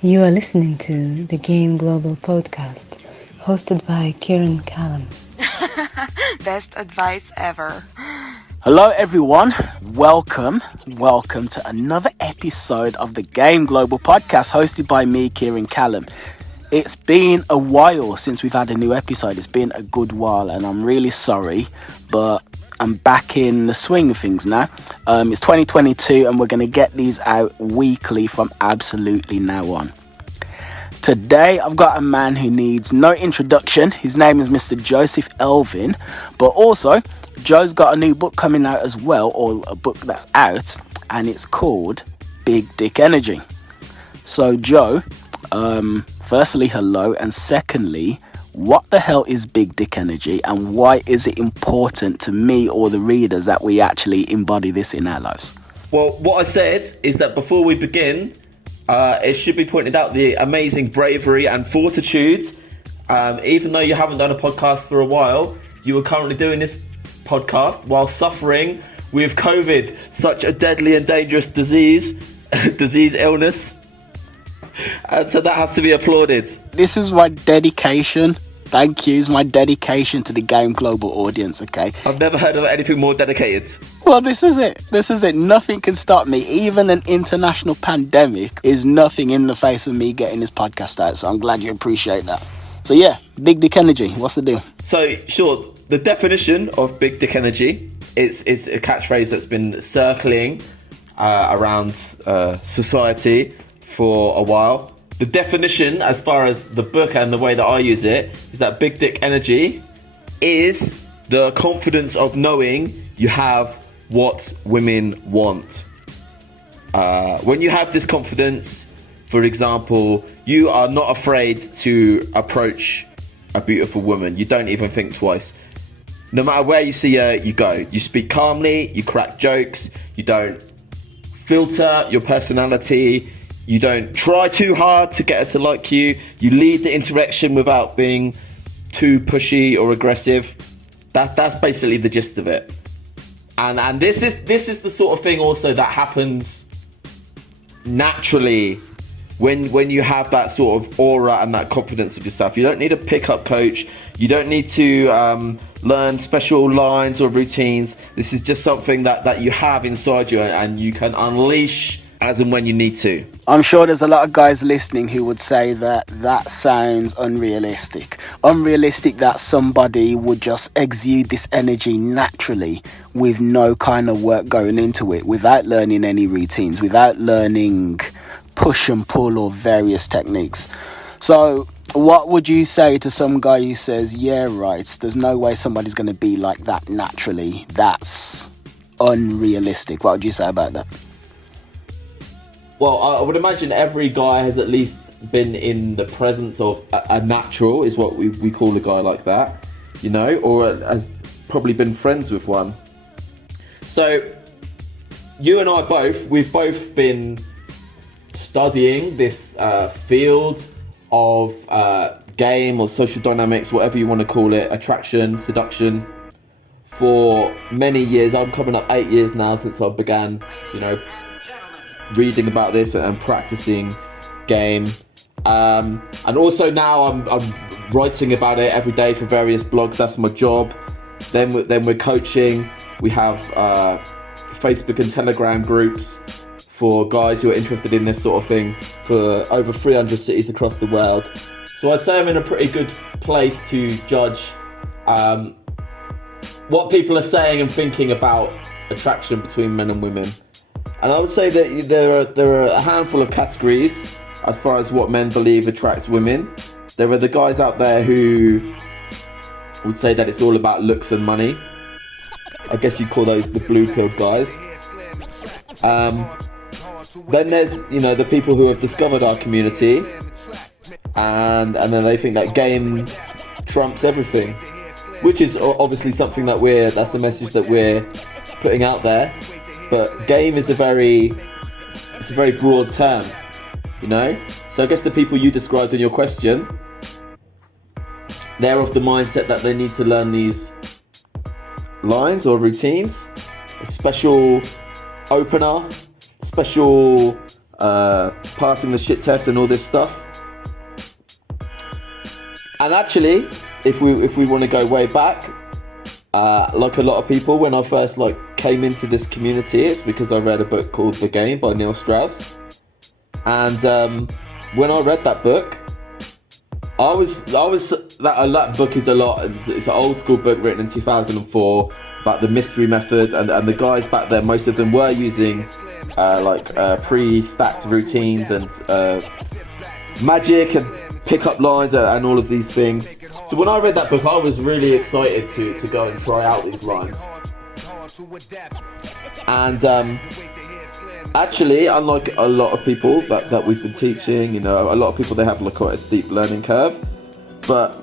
You are listening to the Game Global podcast, hosted by Ciaran Callam. Best advice ever. Hello everyone, welcome to another episode of the Game Global podcast hosted by me, Ciaran Callam. It's been a while since we've had a new episode. It's been a good while and I'm really sorry, but I'm back in the swing of things now. It's 2022 and we're going to get these out weekly from absolutely now on. Today I've got a man who needs no introduction. His name is Mr. Joe Elvin, but also Joe's got a new book coming out as well, or a book that's out, and it's called Big Dick Energy. So Joe, firstly, hello, and secondly, what the hell is Big Dick Energy and why is it important to me or the readers that we actually embody this in our lives? Well, what I said is that before we begin, it should be pointed out the amazing bravery and fortitude. Even though you haven't done a podcast for a while, you are currently doing this podcast while suffering with COVID, such a deadly and dangerous disease illness. And so that has to be applauded. This is my dedication. Thank you. It's my dedication to the Game Global audience, okay? I've never heard of anything more dedicated. Well, this is it. Nothing can stop me. Even an international pandemic is nothing in the face of me getting this podcast out. So I'm glad you appreciate that. So yeah, Big Dick Energy. What's the deal? So, sure, the definition of Big Dick Energy is a catchphrase that's been circling around society for a while. The definition, as far as the book and the way that I use it, is that Big Dick Energy is the confidence of knowing you have what women want. When you have this confidence, for example, you are not afraid to approach a beautiful woman. You don't even think twice. No matter where you see her, you go. You speak calmly, you crack jokes, you don't filter your personality, you don't try too hard to get her to like you. You lead the interaction without being too pushy or aggressive. That's basically the gist of it. And this is the sort of thing also that happens naturally when you have that sort of aura and that confidence of yourself. You don't need a pickup coach. You don't need to learn special lines or routines. This is just something that you have inside you and you can unleash as and when you need to. I'm sure there's a lot of guys listening who would say that sounds unrealistic. Unrealistic that somebody would just exude this energy naturally with no kind of work going into it, without learning any routines, without learning push and pull or various techniques. So what would you say to some guy who says, yeah, right, there's no way somebody's going to be like that naturally? That's unrealistic. What would you say about that? Well, I would imagine every guy has at least been in the presence of a natural, is what we call a guy like that, you know, or has probably been friends with one. So, you and I we've both been studying this field of game or social dynamics, whatever you want to call it, attraction, seduction, for many years. I'm coming up 8 years now since I began, reading about this and practicing game, and also now I'm writing about it every day for various blogs. That's my job. Then we're coaching. We have Facebook and Telegram groups for guys who are interested in this sort of thing for over 300 cities across the world. So I'd say I'm in a pretty good place to judge what people are saying and thinking about attraction between men and women. And I would say that there are a handful of categories as far as what men believe attracts women. There are the guys out there who would say that it's all about looks and money. I guess you'd call those the blue pill guys. Then there's the people who have discovered our community, and then they think that game trumps everything, which is obviously something that's a message that we're putting out there. But game is a very broad term, So I guess the people you described in your question, they're of the mindset that they need to learn these lines or routines, a special opener, special passing the shit test and all this stuff. And actually, if we want to go way back, like a lot of people, when I first came into this community, it's because I read a book called The Game by Neil Strauss. And when I read that book, that book is it's an old school book written in 2004 about the mystery method, and the guys back then, most of them were using pre-stacked routines and magic and pick-up lines and all of these things. So when I read that book, I was really excited to go and try out these lines. And actually, unlike a lot of people that we've been teaching, you know, a lot of people, they have quite a steep learning curve. But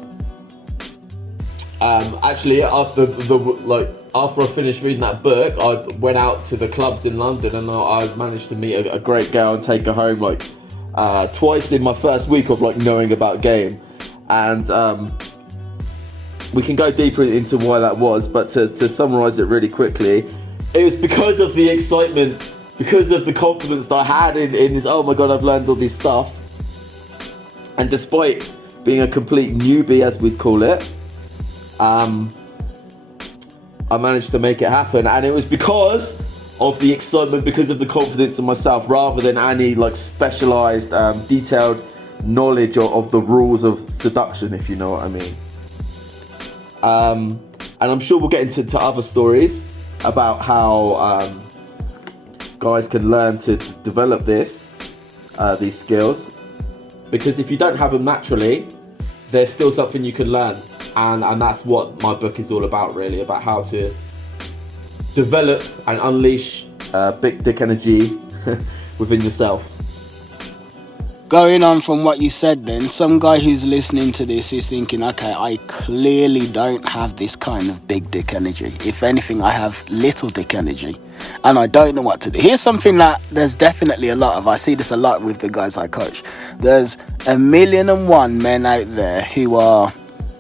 actually, after I finished reading that book, I went out to the clubs in London, and I managed to meet a great girl and take her home twice in my first week of knowing about game. And we can go deeper into why that was, but to summarize it really quickly, it was because of the excitement, because of the confidence that I had in this, oh my god, I've learned all this stuff. And despite being a complete newbie, as we'd call it, I managed to make it happen. And it was because of the excitement, because of the confidence in myself, rather than any specialized, detailed knowledge of the rules of seduction, if you know what I mean. And I'm sure we'll get into other stories about how guys can learn to develop these skills, because if you don't have them naturally, there's still something you can learn, and that's what my book is all about, really, about how to develop and unleash big dick energy within yourself. Going on from what you said then, some guy who's listening to this is thinking, okay, I clearly don't have this kind of big dick energy. If anything, I have little dick energy, and I don't know what to do. Here's something that there's definitely a lot of. I see this a lot with the guys I coach. There's 1,000,001 men out there who are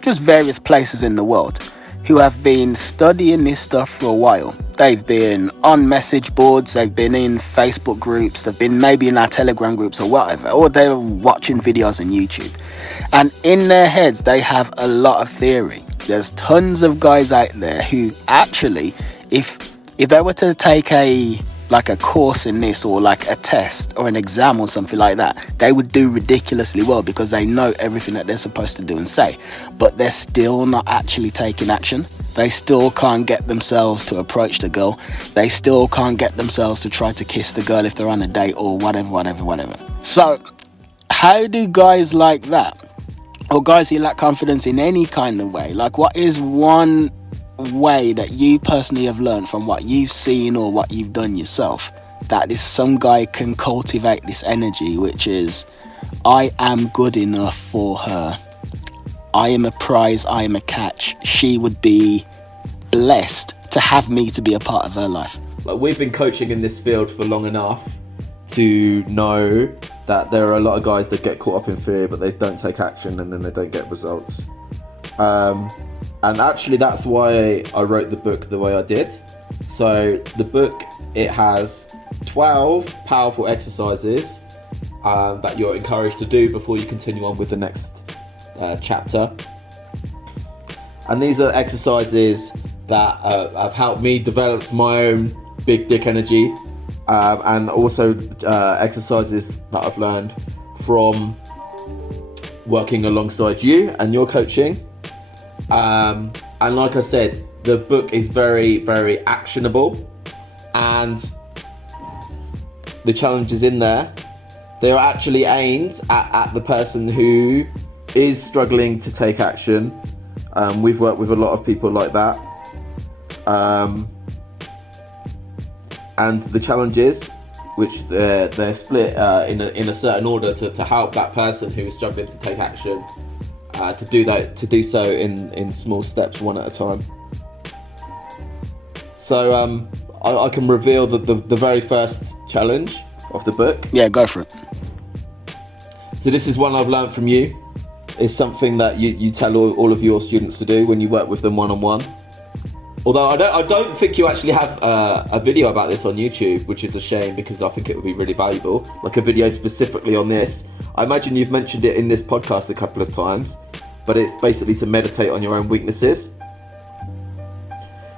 just various places in the world who have been studying this stuff for a while. They've been on message boards, they've been in Facebook groups, they've been maybe in our Telegram groups or whatever, or they're watching videos on YouTube. And in their heads, they have a lot of theory. There's tons of guys out there who actually, if they were to take a course in this, or a test or an exam or something like that, they would do ridiculously well because they know everything that they're supposed to do and say, but they're still not actually taking action. They still can't get themselves to approach the girl. They still can't get themselves to try to kiss the girl if they're on a date or whatever. So how do guys like that, or guys who lack confidence in any kind of way, what is one way that you personally have learned from what you've seen or what you've done yourself, that some guy can cultivate this energy, which is, I am good enough for her, I am a prize, I am a catch, she would be blessed to have me to be a part of her life? We've been coaching in this field for long enough to know that there are a lot of guys that get caught up in fear, but they don't take action, and then they don't get results. And actually, that's why I wrote the book the way I did. So the book, it has 12 powerful exercises that you're encouraged to do before you continue on with the next chapter. And these are exercises that have helped me develop my own big dick energy, and also exercises that I've learned from working alongside you and your coaching. And like I said, the book is very, very actionable, and the challenges in there, they are actually aimed at the person who is struggling to take action. We've worked with a lot of people like that. And the challenges, which they're split in a certain order to help that person who is struggling to take action to do so in small steps, one at a time. So I can reveal the very first challenge of the book. Yeah, go for it. So this is one I've learned from you. It's something that you tell all of your students to do when you work with them one-on-one. Although I don't think you actually have a video about this on YouTube, which is a shame because I think it would be really valuable. Like a video specifically on this. I imagine you've mentioned it in this podcast a couple of times, but it's basically to meditate on your own weaknesses.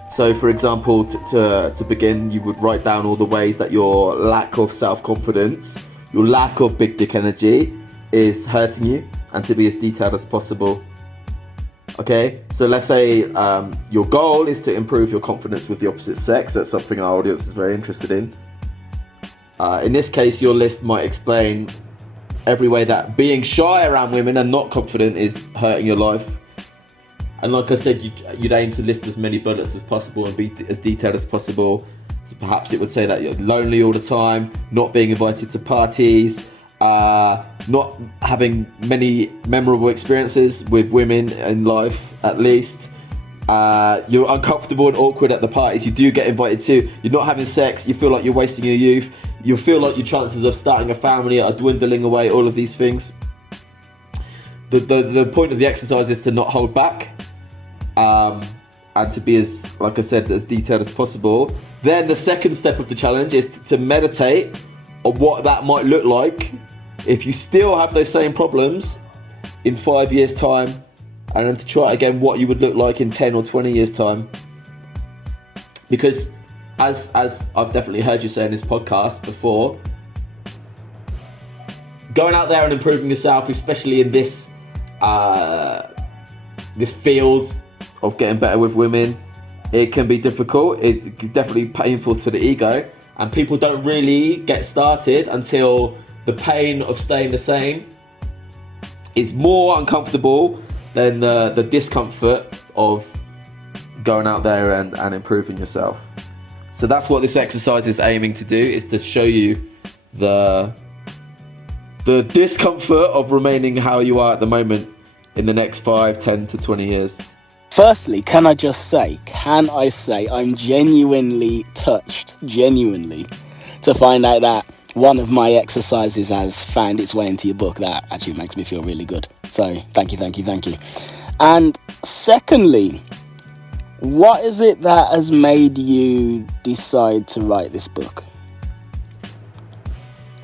So, for example, to begin, you would write down all the ways that your lack of self-confidence, your lack of big dick energy is hurting you, and to be as detailed as possible. Okay, so let's say your goal is to improve your confidence with the opposite sex. That's something our audience is very interested in. In this case, your list might explain every way that being shy around women and not confident is hurting your life. And like I said, you'd aim to list as many bullets as possible and be as detailed as possible. So perhaps it would say that you're lonely all the time, not being invited to parties, not having many memorable experiences with women in life, at least. You're uncomfortable and awkward at the parties you do get invited to. You're not having sex. You feel like you're wasting your youth. You feel like your chances of starting a family are dwindling away. All of these things. The point of the exercise is to not hold back, and to be as, like I said, as detailed as possible. Then the second step of the challenge is to meditate on what that might look like if you still have those same problems in 5 years' time, and then to try again what you would look like in 10 or 20 years' time. Because as I've definitely heard you say in this podcast before, going out there and improving yourself, especially in this this field of getting better with women, it can be difficult. It's definitely painful to the ego, and people don't really get started until the pain of staying the same is more uncomfortable than the discomfort of going out there and improving yourself. So that's what this exercise is aiming to do, is to show you the discomfort of remaining how you are at the moment in the next 5, 10 to 20 years. Firstly, can I say I'm genuinely touched, to find out that one of my exercises has found its way into your book. That actually makes me feel really good. So thank you. And secondly, what is it that has made you decide to write this book?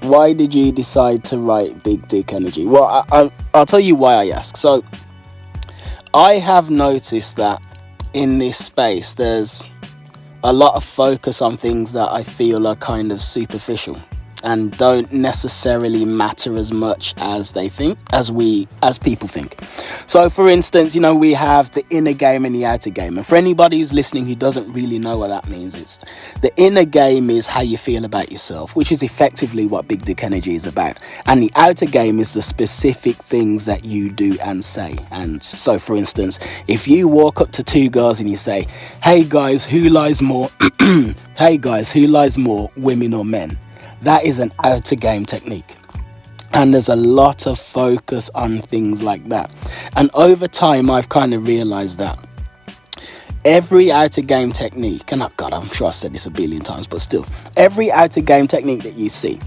Why did you decide to write Big Dick Energy? Well, I'll tell you why I ask. So I have noticed that in this space there's a lot of focus on things that I feel are kind of superficial and don't necessarily matter as much as they think, as people think. So for instance, we have the inner game and the outer game. And for anybody who's listening who doesn't really know what that means, it's the inner game is how you feel about yourself, which is effectively what Big Dick Energy is about. And the outer game is the specific things that you do and say. And so for instance, if you walk up to two girls and you say, hey guys, who lies more? Hey guys, who lies more, women or men? That is an outer game technique. And there's a lot of focus on things like that. And over time, I've kind of realized that every outer game technique, and I'm sure I've said this a billion times, but still, every outer game technique that you see,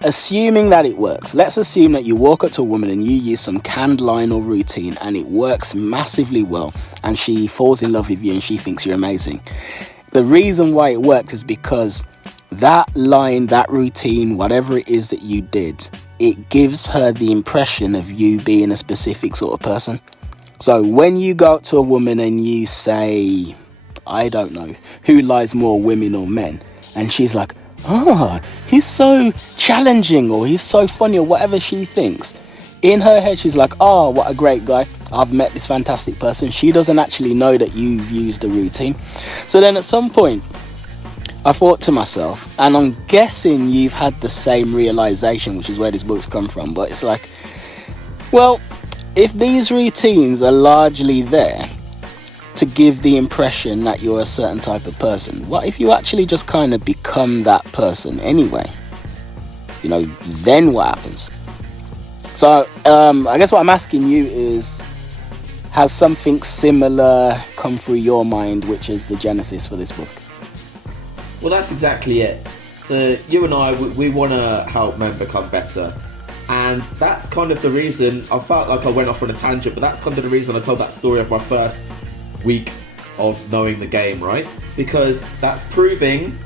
assuming that it works, let's assume that you walk up to a woman and you use some canned line or routine and it works massively well and she falls in love with you and she thinks you're amazing. The reason why it worked is because that line, that routine, whatever it is that you did, it gives her the impression of you being a specific sort of person. So when you go up to a woman and you say, I don't know, who lies more, women or men? And she's like, he's so challenging, or he's so funny, or whatever she thinks. In her head, she's like, what a great guy. I've met this fantastic person. She doesn't actually know that you've used a routine. So then at some point, I thought to myself, and I'm guessing you've had the same realization, which is where this book's come from, but it's like, well, if these routines are largely there to give the impression that you're a certain type of person, what if you actually just kind of become that person anyway? Then what happens? So I guess what I'm asking you is, has something similar come through your mind, which is the genesis for this book? Well, that's exactly it. So you and I, we want to help men become better. And that's kind of the reason, I felt like I went off on a tangent, but that's kind of the reason I told that story of my first week of knowing the game, right? Because that's proving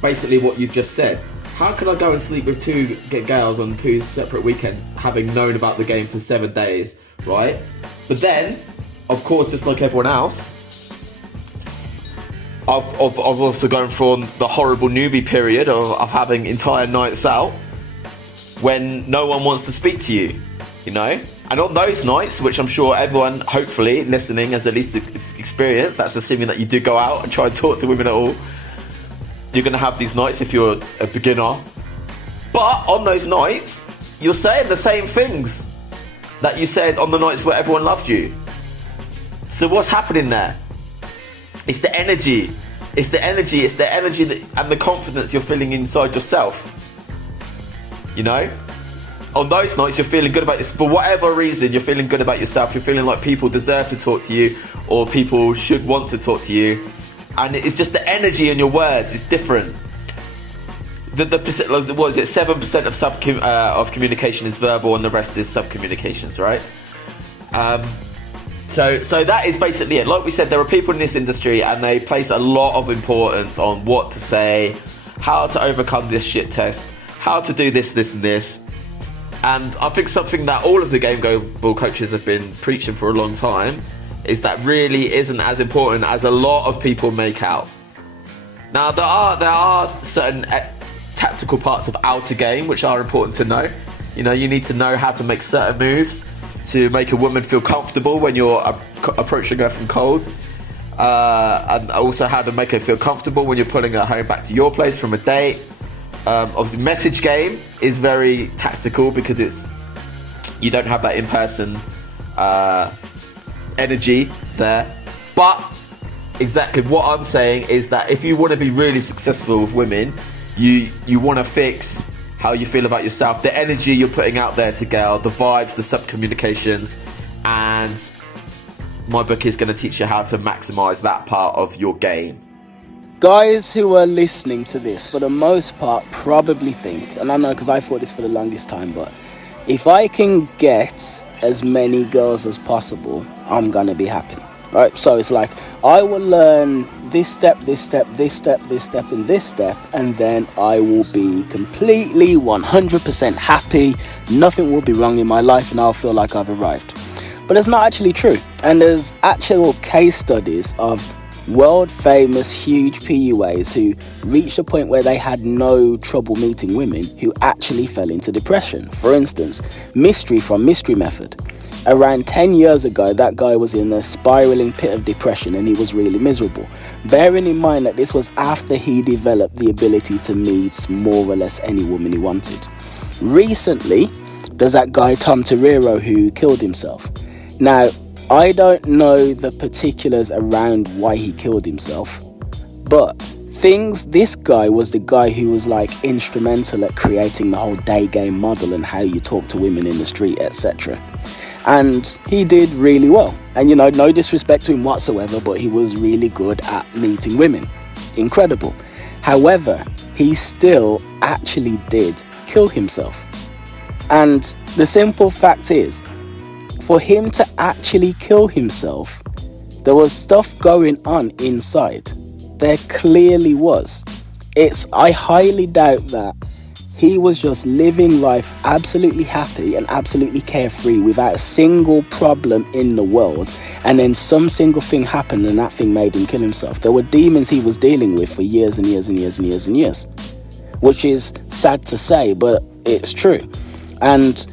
basically what you've just said. How can I go and sleep with two girls on 2 separate weekends, having known about the game for 7 days, right? But then, of course, just like everyone else, I've also gone through the horrible newbie period of having entire nights out when no one wants to speak to you, you know? And on those nights, which I'm sure everyone, hopefully, listening has at least experienced, that's assuming that you do go out and try and talk to women at all, you're going to have these nights if you're a beginner. But on those nights, you're saying the same things that you said on the nights where everyone loved you. So what's happening there? It's the energy. It's the energy and the confidence you're feeling inside yourself. You know? On those nights, you're feeling good about this. For whatever reason, you're feeling good about yourself. You're feeling like people deserve to talk to you, or people should want to talk to you. And it's just the energy in your words is different. What is it? 7% of communication is verbal, and the rest is sub-communications, right? So that is basically it. Like we said, there are people in this industry, and they place a lot of importance on what to say, how to overcome this shit test, how to do this, this, and this. And I think something that all of the Game Global coaches have been preaching for a long time is that really isn't as important as a lot of people make out. Now, there are certain tactical parts of outer game which are important to know. You know, you need to know how to make certain moves to make a woman feel comfortable when you're approaching her from cold. And also how to make her feel comfortable when you're pulling her home back to your place from a date. Obviously, message game is very tactical because you don't have that in-person energy there. But exactly what I'm saying is that if you want to be really successful with women, you want to fix how you feel about yourself, the energy you're putting out there to girl, the vibes, the sub-communications, and my book is going to teach you how to maximize that part of your game. Guys who are listening to this, for the most part, probably think, and I know because I thought this for the longest time, but if I can get as many girls as possible, I'm going to be happy, right? So it's like, I will learn this step, this step, this step, this step, and this step, and then I will be completely 100% happy. Nothing will be wrong in my life, and I'll feel like I've arrived. But it's not actually true. And there's actual case studies of world famous huge PUAs who reached a point where they had no trouble meeting women who actually fell into depression. For instance, Mystery from Mystery Method. Around 10 years ago, that guy was in a spiraling pit of depression and he was really miserable. Bearing in mind that this was after he developed the ability to meet more or less any woman he wanted. Recently, there's that guy Tom Torero who killed himself. Now, I don't know the particulars around why he killed himself, but this guy was the guy who was like instrumental at creating the whole day game model and how you talk to women in the street, etc. And he did really well. And you know, no disrespect to him whatsoever, but he was really good at meeting women. Incredible. However, he still actually did kill himself. And the simple fact is, for him to actually kill himself, there was stuff going on inside. There clearly was. I highly doubt that he was just living life absolutely happy and absolutely carefree without a single problem in the world, and then some single thing happened and that thing made him kill himself. There were demons he was dealing with for years and years and years and years and years, which is sad to say, but it's true. And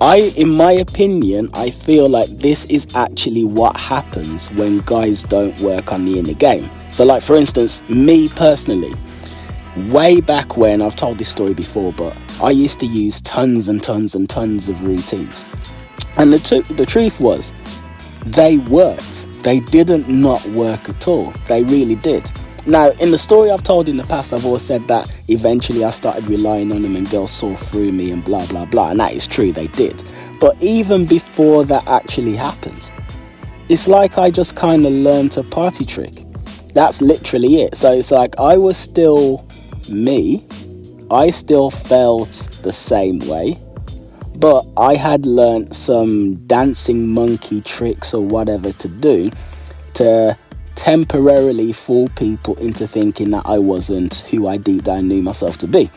in my opinion, I feel like this is actually what happens when guys don't work on the inner game. So like, for instance, me personally, way back when, I've told this story before, but I used to use tons and tons and tons of routines. And the truth was, they worked. They didn't not work at all. They really did. Now, in the story I've told in the past, I've always said that eventually I started relying on them and girls saw through me and blah, blah, blah. And that is true, they did. But even before that actually happened, it's like I just kind of learned a party trick. That's literally it. So it's like I was still me. I still felt the same way. But I had learned some dancing monkey tricks or whatever to do to temporarily fool people into thinking that I wasn't who I deep down knew myself to be.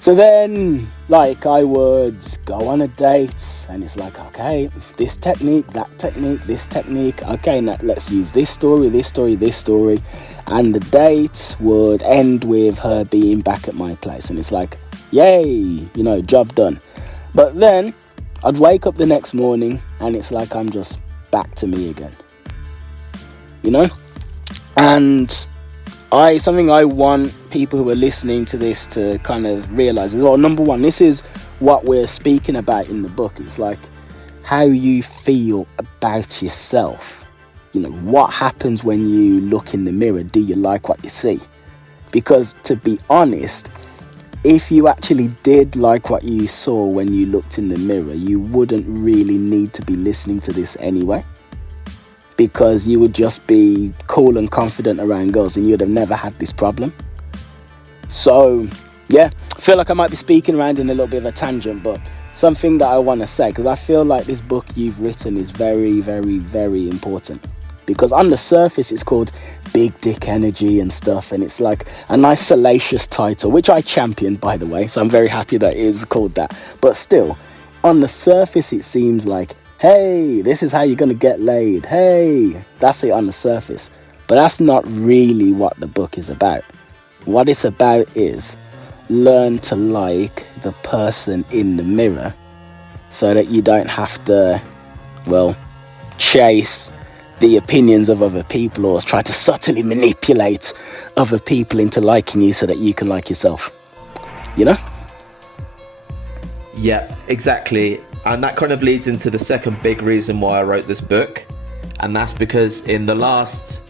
So then, like, I would go on a date, and it's like, okay, this technique, that technique, this technique, okay, now let's use this story, and the date would end with her being back at my place, and it's like, yay, you know, job done. But then I'd wake up the next morning, and it's like I'm just back to me again, you know? And something I want people who are listening to this to kind of realize is, well, number one, this is what we're speaking about in the book. It's like how you feel about yourself. You know, what happens when you look in the mirror? Do you like what you see? Because to be honest, if you actually did like what you saw when you looked in the mirror, you wouldn't really need to be listening to this anyway. Because you would just be cool and confident around girls and you'd have never had this problem. So, yeah, I feel like I might be speaking around in a little bit of a tangent, but something that I want to say, because I feel like this book you've written is very, very, very important. Because on the surface, it's called Big Dick Energy and stuff, and it's like a nice salacious title, which I championed, by the way, so I'm very happy that it is called that. But still, on the surface, it seems like, hey, this is how you're going to get laid. Hey, that's it on the surface. But that's not really what the book is about. What it's about is learn to like the person in the mirror so that you don't have to, well, chase the opinions of other people or try to subtly manipulate other people into liking you so that you can like yourself. You know? Yeah, exactly. And that kind of leads into the second big reason why I wrote this book. And that's because in the last,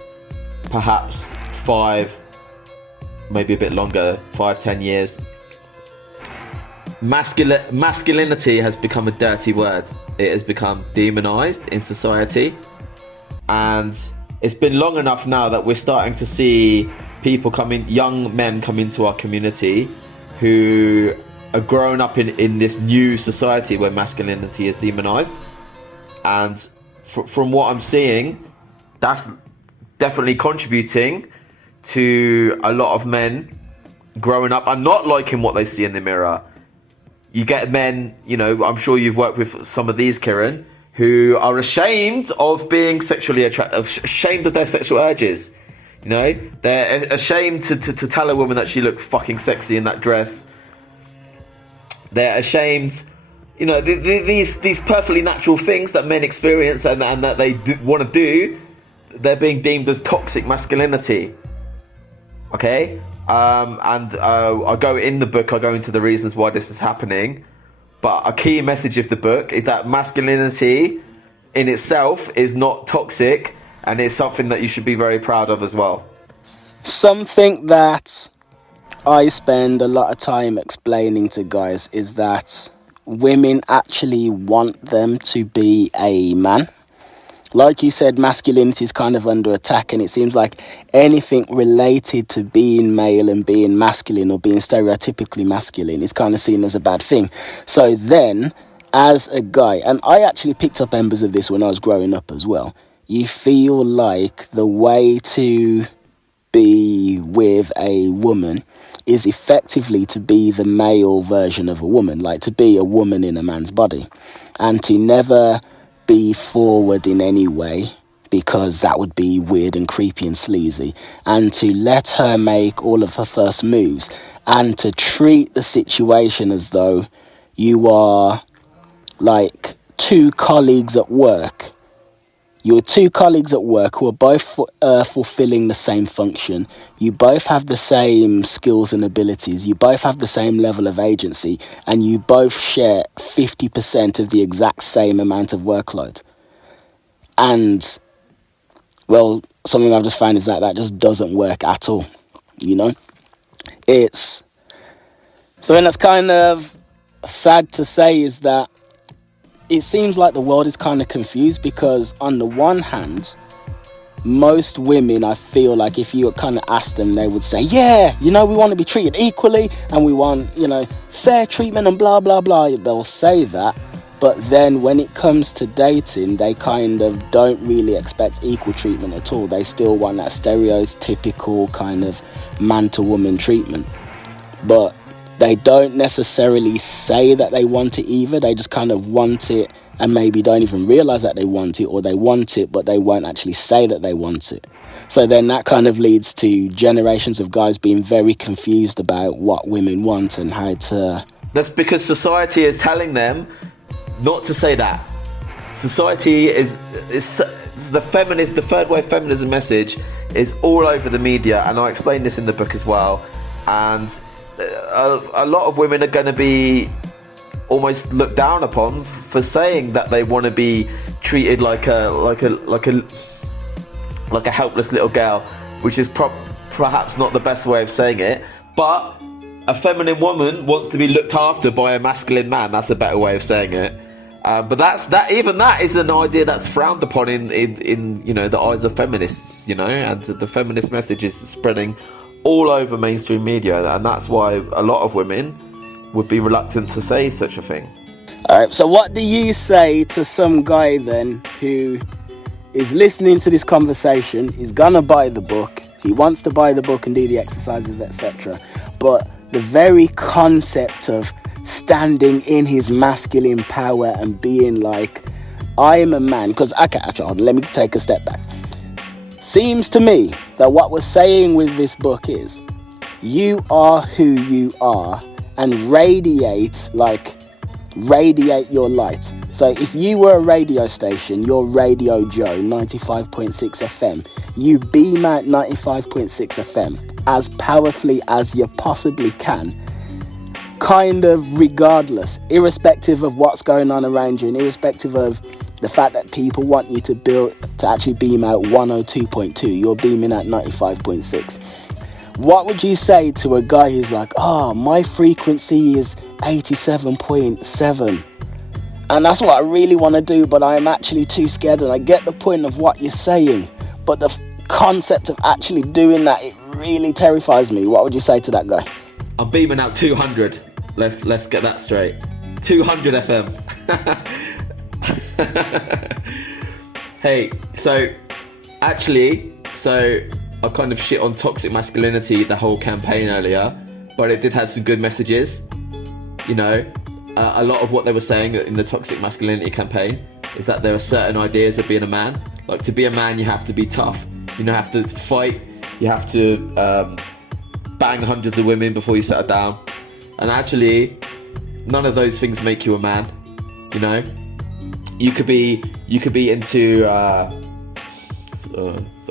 perhaps 5, maybe a bit longer, 5-10 years, masculinity has become a dirty word. It has become demonized in society. And it's been long enough now that we're starting to see people young men come into our community who are growing up in this new society where masculinity is demonized. And from what I'm seeing, that's definitely contributing to a lot of men growing up and not liking what they see in the mirror. You get men, you know, I'm sure you've worked with some of these, Ciaran, who are ashamed of being sexually attractive, ashamed of their sexual urges. You know, they're ashamed to tell a woman that she looks fucking sexy in that dress. They're ashamed, you know, these perfectly natural things that men experience and that they want to do, they're being deemed as toxic masculinity. Okay? I go in the book, I go into the reasons why this is happening. But a key message of the book is that masculinity in itself is not toxic and it's something that you should be very proud of as well. Something that I spend a lot of time explaining to guys is that women actually want them to be a man. Like you said, masculinity is kind of under attack, and it seems like anything related to being male and being masculine or being stereotypically masculine is kind of seen as a bad thing. So then, as a guy, and I actually picked up embers of this when I was growing up as well, you feel like the way to be with a woman is effectively to be the male version of a woman, like to be a woman in a man's body, and to never be forward in any way because that would be weird and creepy and sleazy, and to let her make all of her first moves and to treat the situation as though you are like two colleagues at work. You're two colleagues at work who are both fulfilling the same function. You both have the same skills and abilities. You both have the same level of agency. And you both share 50% of the exact same amount of workload. And, well, something I've just found is that just doesn't work at all. You know? It's something that's kind of sad to say is that it seems like the world is kind of confused because on the one hand, most women, I feel like if you kind of ask them, they would say, yeah, you know, we want to be treated equally and we want, you know, fair treatment and blah, blah, blah. They'll say that. But then when it comes to dating, they kind of don't really expect equal treatment at all. They still want that stereotypical kind of man to woman treatment. But they don't necessarily say that they want it either. They just kind of want it and maybe don't even realize that they want it, or they want it but they won't actually say that they want it. So then that kind of leads to generations of guys being very confused about what women want and how to... That's because society is telling them not to say that. Society is the feminist, the third wave feminism message is all over the media, and I explain this in the book as well. And a lot of women are going to be almost looked down upon for saying that they want to be treated like a helpless little girl, which is perhaps not the best way of saying it. But a feminine woman wants to be looked after by a masculine man. That's a better way of saying it. But even that is an idea that's frowned upon in the eyes of feminists, and the feminist message is spreading all over mainstream media, and that's why a lot of women would be reluctant to say such a thing. All right, so what do you say to some guy then who is listening to this conversation, is gonna buy the book, he wants to buy the book and do the exercises, etc., but the very concept of standing in his masculine power and being like, I am a man, because actually, let me take a step back. Seems to me that what we're saying with this book is, you are who you are, and radiate your light. So if you were a radio station, you're Radio Joe 95.6 FM, you beam out 95.6 FM as powerfully as you possibly can, kind of regardless, irrespective of what's going on around you, and irrespective of the fact that people want you to actually beam out 102.2, you're beaming at 95.6. What would you say to a guy who's like, my frequency is 87.7, and that's what I really want to do, but I'm actually too scared? And I get the point of what you're saying, but the concept of actually doing that, it really terrifies me. What would you say to that guy? I'm beaming out 200. Let's get that straight. 200 FM. Hey, so I kind of shit on toxic masculinity the whole campaign earlier, but it did have some good messages. A lot of what they were saying in the toxic masculinity campaign is that there are certain ideas of being a man. Like, to be a man, you have to be tough. You have to fight. You have to bang hundreds of women before you settle down. And actually, none of those things make you a man. You could be into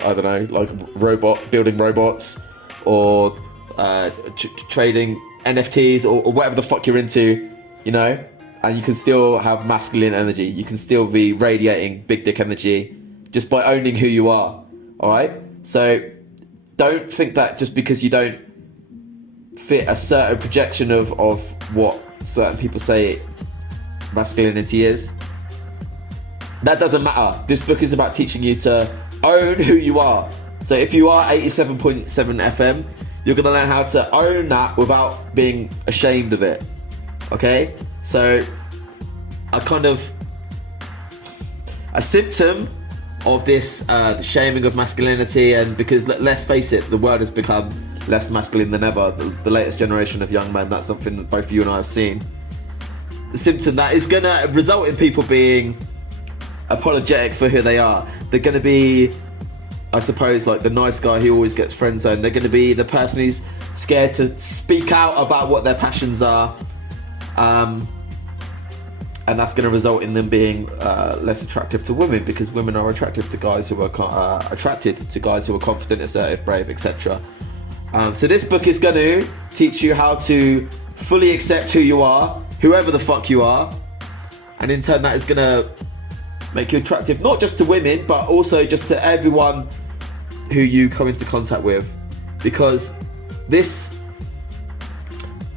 I don't know, like building robots, or trading NFTs, or whatever the fuck you're into, and you can still have masculine energy. You can still be radiating big dick energy just by owning who you are. All right, so don't think that just because you don't fit a certain projection of what certain people say masculinity is, that doesn't matter. This book is about teaching you to own who you are. So if you are 87.7 FM, you're going to learn how to own that without being ashamed of it. Okay? So a symptom of this shaming of masculinity, and because let's face it, the world has become less masculine than ever. The latest generation of young men, that's something that both you and I have seen. The symptom that is going to result in people being apologetic for who they are. They're going to be, I suppose, like the nice guy who always gets friend zoned. They're going to be the person who's scared to speak out about what their passions are, and that's going to result in them being less attractive to women, because women are attractive to guys who are attracted to guys who are confident, assertive, brave, etc. So this book is going to teach you how to fully accept who you are, whoever the fuck you are, and in turn that is going to make you attractive not just to women, but also just to everyone who you come into contact with. Because this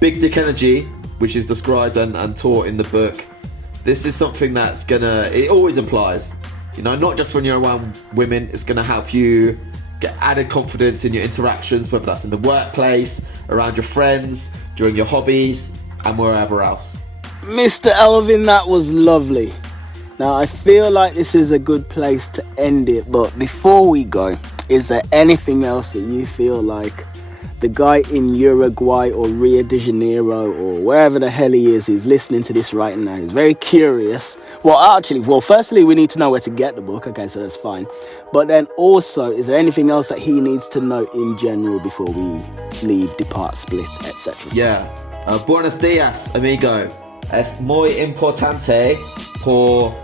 big dick energy, which is described and taught in the book, this is something that's it always applies, not just when you're around women. It's gonna help you get added confidence in your interactions, whether that's in the workplace, around your friends, during your hobbies, and wherever else. Mr. Elvin, that was lovely. Now, I feel like this is a good place to end it, but before we go, is there anything else that you feel like the guy in Uruguay or Rio de Janeiro or wherever the hell he is, he's listening to this right now, he's very curious? Well, firstly, we need to know where to get the book. Okay, so that's fine. But then also, is there anything else that he needs to know in general before we leave, depart, split, etc.? Yeah. Buenos dias, amigo. Es muy importante por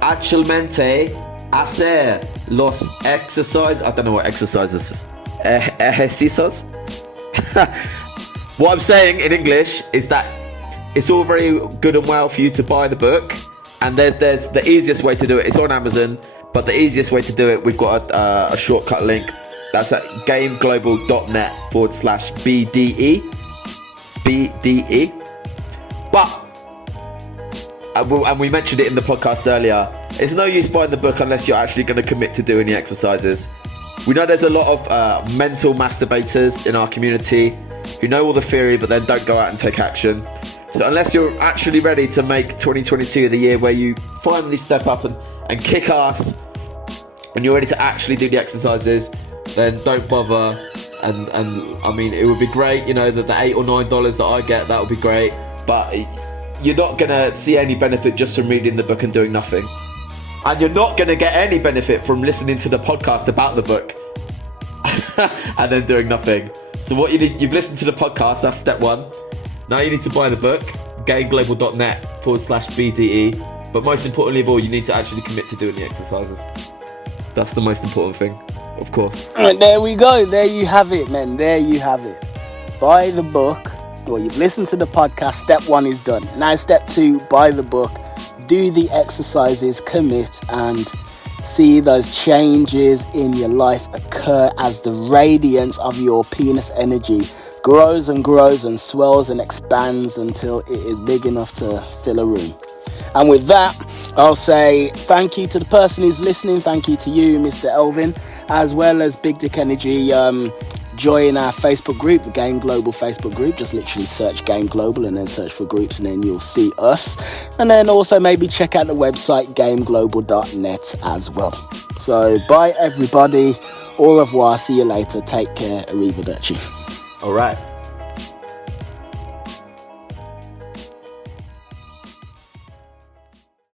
actualmente hacer los exercises. I don't know what exercises. Ejercicios. What I'm saying in English is that it's all very good and well for you to buy the book, and there's the easiest way to do it. It's on Amazon, but the easiest way to do it, we've got a shortcut link. That's at gameglobal.net/BDE. BDE. But, and we mentioned it in the podcast earlier, it's no use buying the book unless you're actually going to commit to doing the exercises. We know there's a lot of mental masturbators in our community who know all the theory but then don't go out and take action. So unless you're actually ready to make 2022 the year where you finally step up and kick ass, and you're ready to actually do the exercises, then don't bother. And I mean, it would be great, you know, that the $8 or $9 that I get, that would be great. But you're not going to see any benefit just from reading the book and doing nothing. And you're not going to get any benefit from listening to the podcast about the book and then doing nothing. So what you need, you've listened to the podcast, that's step one. Now you need to buy the book, gameglobal.net/BDE. But most importantly of all, you need to actually commit to doing the exercises. That's the most important thing, of course. And there we go. There you have it, man. There you have it. Buy the book. Well, you've listened to the podcast. Step one is done. Now step two, buy the book. Do the exercises, commit, and see those changes in your life occur as the radiance of your penis energy grows and grows and swells and expands until it is big enough to fill a room. And with that, I'll say thank you to the person who's listening. Thank you to you, Mr. Elvin, as well as Big Dick Energy. Join our Facebook group, the Game Global Facebook group. Just literally search Game Global and then search for groups, and then you'll see us. And then also maybe check out the website gameglobal.net as well. So bye everybody. Au revoir. See you later. Take care. Arrivederci. All right.